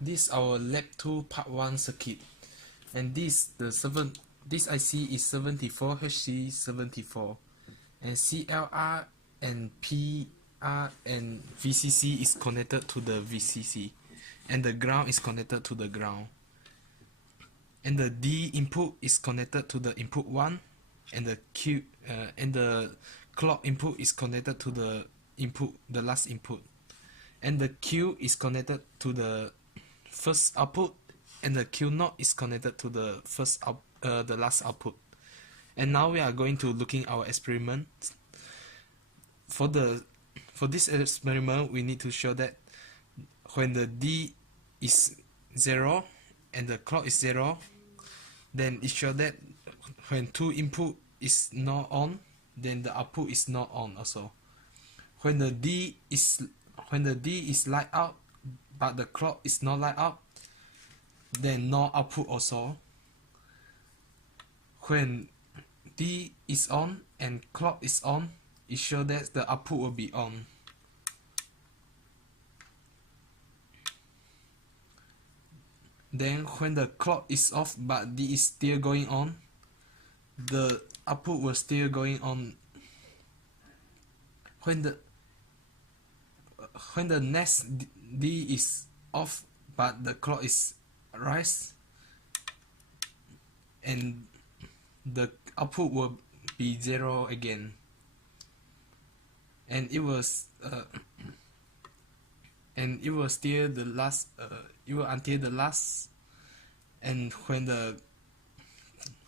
This our lab 2 part 1 circuit, and this IC is 74HC74, and CLR and PR and VCC is connected to the VCC, and the ground is connected to the ground, and the D input is connected to the input 1, and the Q and the clock input is connected to the last input, and the Q is connected to the first output, and the Q0 is connected to the last output. And now we are going to looking our experiment. For this experiment, we need to show that when the D is 0 and the clock is 0, then it shows that when two input is not on, then the output is not on also. When the D is light out but the clock is not light up, then no output also. When D is on and clock is on, it shows that the output will be on. Then when the clock is off but D is still going on, the output will still going on. When the next D is off but the clock is rise, and the output will be 0 again, and it was still the last it will until the last. And when the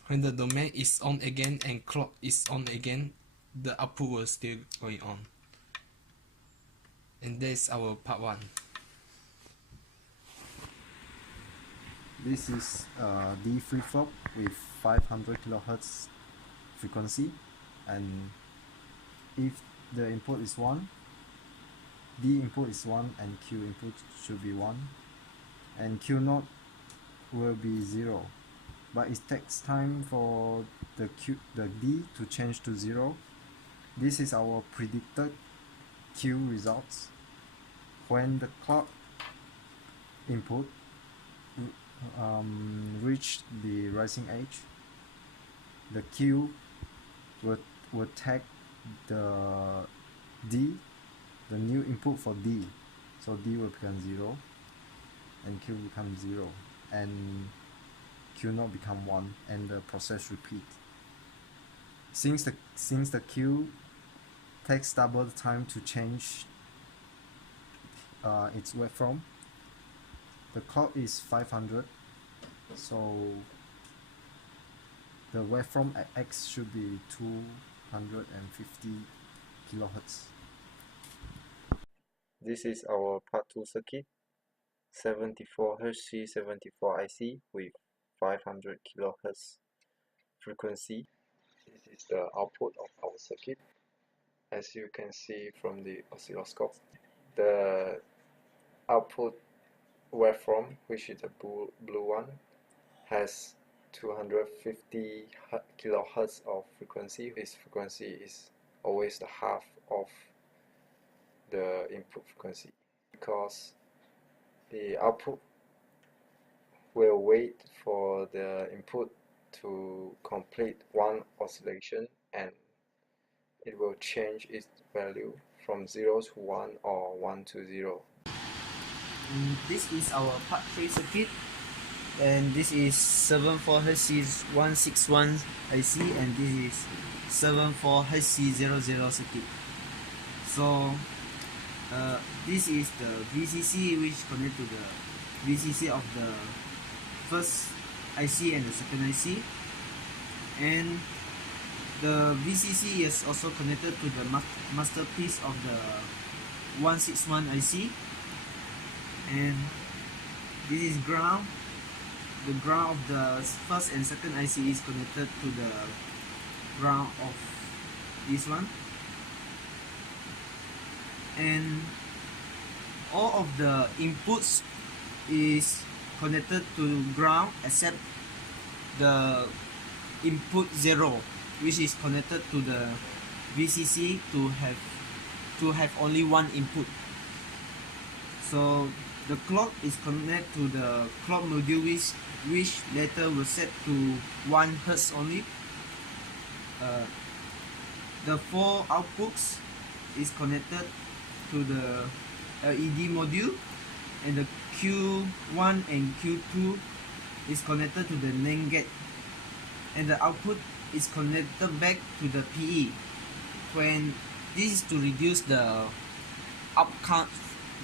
domain is on again and clock is on again, the output will still going on. And that's our part 1. This is D flip-flop with 500 kHz frequency, and if the input is 1, D input is 1 and Q input should be 1, and Q0 will be 0, but it takes time for the D to change to 0. This is our predicted Q results. When the clock input reach the rising edge, the Q will take the D, the new input for D, so D will become 0 and Q becomes 0 and Q0 become 1, and the process repeat. Since the Q takes double the time to change its waveform, the clock is 500, so the waveform at X should be 250 kHz. This is our part 2 circuit, 74HC74 IC with 500 kHz frequency. This is the output of our circuit. As you can see from the oscilloscope, the output waveform, which is the blue one, has 250 kHz of frequency. This frequency is always the half of the input frequency, because the output will wait for the input to complete one oscillation, and it will change its value from 0 to 1 or 1 to 0. This is our part 3 circuit, and this is 74HC161 IC, and this is 74HC00 circuit. So this is the VCC, which connect to the VCC of the first IC and the second IC, and the VCC is also connected to the masterpiece of the 161 IC, and this is ground. The ground of the first and second IC is connected to the ground of this one, and all of the inputs is connected to ground except the input 0, which is connected to the VCC to have only one input. So the clock is connected to the clock module which later will set to 1 Hz only. The 4 outputs is connected to the LED module, and the Q1 and Q2 is connected to the NAND gate, and the output is connected back to the PE. When this is to reduce the outcome,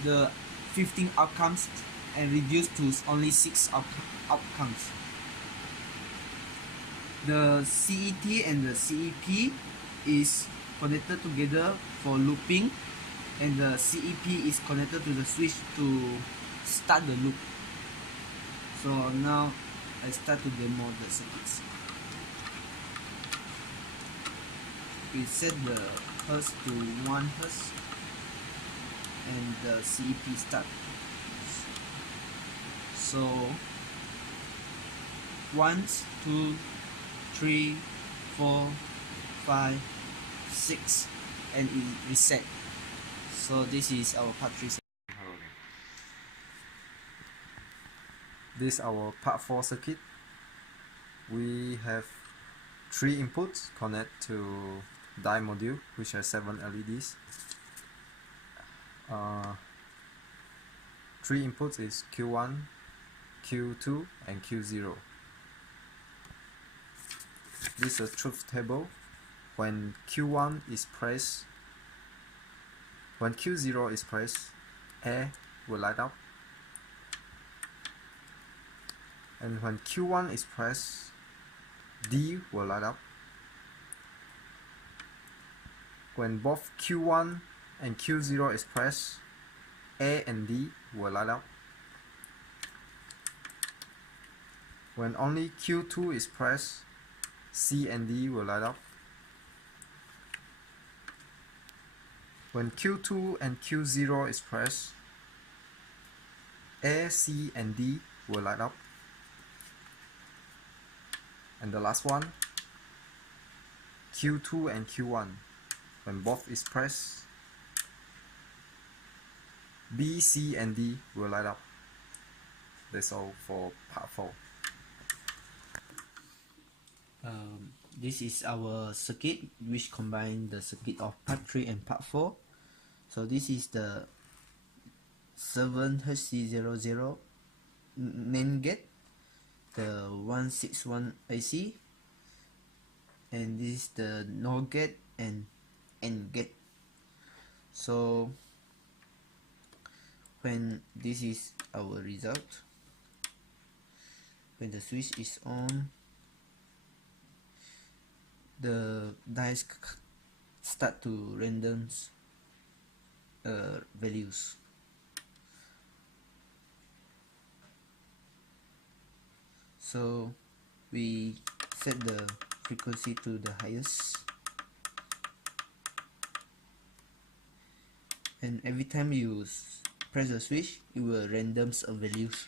the 15 outcomes, and reduce to only 6 outcomes. The CET and the CEP is connected together for looping, and the CEP is connected to the switch to start the loop. So now I start to demo the circuits. We set the Hz to 1 Hz and the CEP start. So 1, 2, 3, 4, 5, 6, and it reset. So this is our part 3 circuit. This is our part 4 circuit. We have 3 inputs connect to die module which has 7 LEDs. 3 inputs is Q1, Q2 and Q0. This is a truth table. When Q1 is pressed, when Q0 is pressed, A will light up, and when Q1 is pressed, D will light up. When both Q1 and Q0 is pressed, A and D will light up. When only Q2 is pressed, C and D will light up. When Q2 and Q0 is pressed, A, C and D will light up. And the last one, Q2 and Q1, when both is pressed, B, C and D will light up. That's all for part 4. This is our circuit which combine the circuit of part 3 and part 4. So this is the 7HC00 NAND gate, the 161 IC, and this is the NOR gate and AND gate. So when this is our result, when the switch is on, the dice start to random values. So we set the frequency to the highest, and every time you press the switch, it will randoms a values.